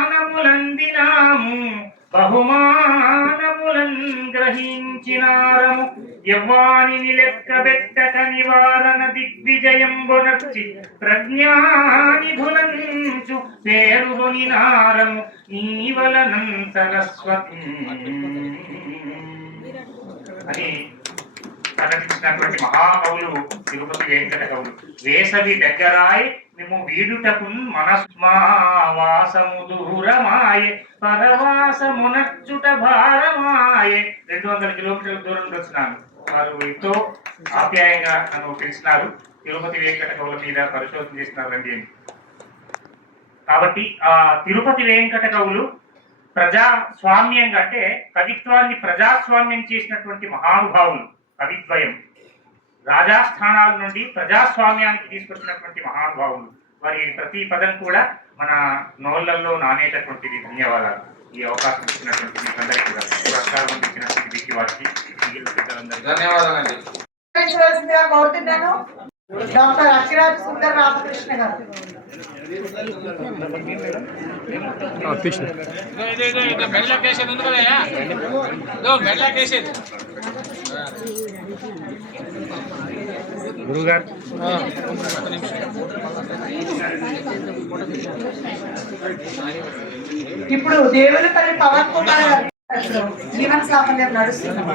బహుమానములం గ్రహించినారము, యవ్వానిని లెక్కబెట్టక నివారణ దిగ్విజయంబునర్చి ప్రజ్ఞానిధులంచు పేరుని నారము నీవలనం సరస్వతి అని ప్రకటించినటువంటి మహాకవులు తిరుపతి వెంకట కవులు. వేసవి దగ్గరాయి మేము వీడుటకు మనస్మా వాసము దూరమాయే పరవాసమునచ్చుట భారమాయే. 200 కిలోమీటర్ల దూరం వచ్చినాను. వారు ఎంతో ఆప్యాయంగా నన్ను పిలిచినారు. తిరుపతి వెంకట కవుల మీద పరిశోధన చేసినారండి అని. కాబట్టి ఆ తిరుపతి వెంకట కవులు ప్రజాస్వామ్యంగా అంటే కవిత్వాన్ని ప్రజాస్వామ్యం చేసినటువంటి మహానుభావులు. కవిద్వయం రాజాస్థానాల నుండి ప్రజాస్వామ్యానికి తీసుకొచ్చినటువంటి మహానుభావులు. వారి ప్రతి పదం కూడా మన నోళ్లలో నానేటటువంటిది. ధన్యవాదాలు. ఈ అవకాశం ఇచ్చినటువంటి మీకు అందరికీ కూడా పురస్కారం అందించినటువంటి వీటి వారికి ధన్యవాదాలండి. కోరుతున్నాను డాక్టర్ అఖిరాజ్ సుందర్ రామకృష్ణ గారు. గురుగారు ఇప్పుడు దేవులపల్లి పవన్ కుమార్ గారు జీవన సాఫల్యం నడుస్తున్నాం.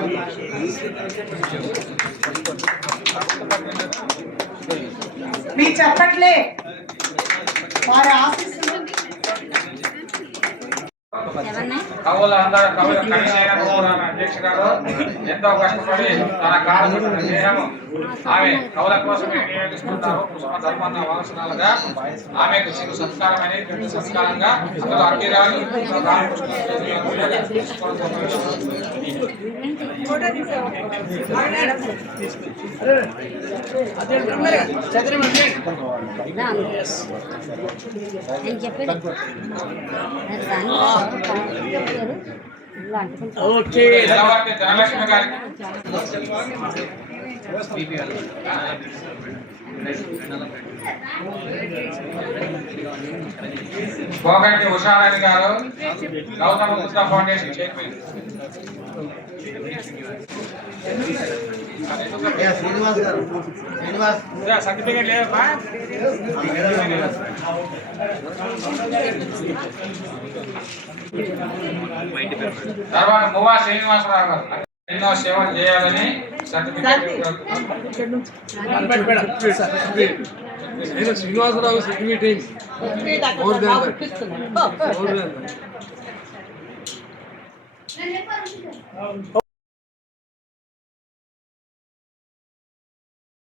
మీ చెప్పట్లే వారి ఆశీస్సులు కవుల కవినైన అధ్యక్ష గారు ఎంతో కష్టపడి తన కాలం దేహము ఆమె కవుల కోసమే వినియోగిస్తుంటారు. పుష్ప ధర్మన్న వారసురాలుగా ఆమెకు చిరు సంస్కారమైన సంస్కారంగా అందులో అఖిరాలు ధనలక్ష్మి గారికి పోగంటి ఉషారాణి గారు గౌతమ బుద్ధ ఫౌండేషన్ చైర్మన్. శ్రీనివాస్ గారు సర్టిఫికేట్ లేదమ్మా. తర్వాత మువ్వా శ్రీనివాసరావు గారు ఎన్నో సేవలు చేయాలని సర్టిఫికేట్. శ్రీనివాసరావు సర్టిఫికేట్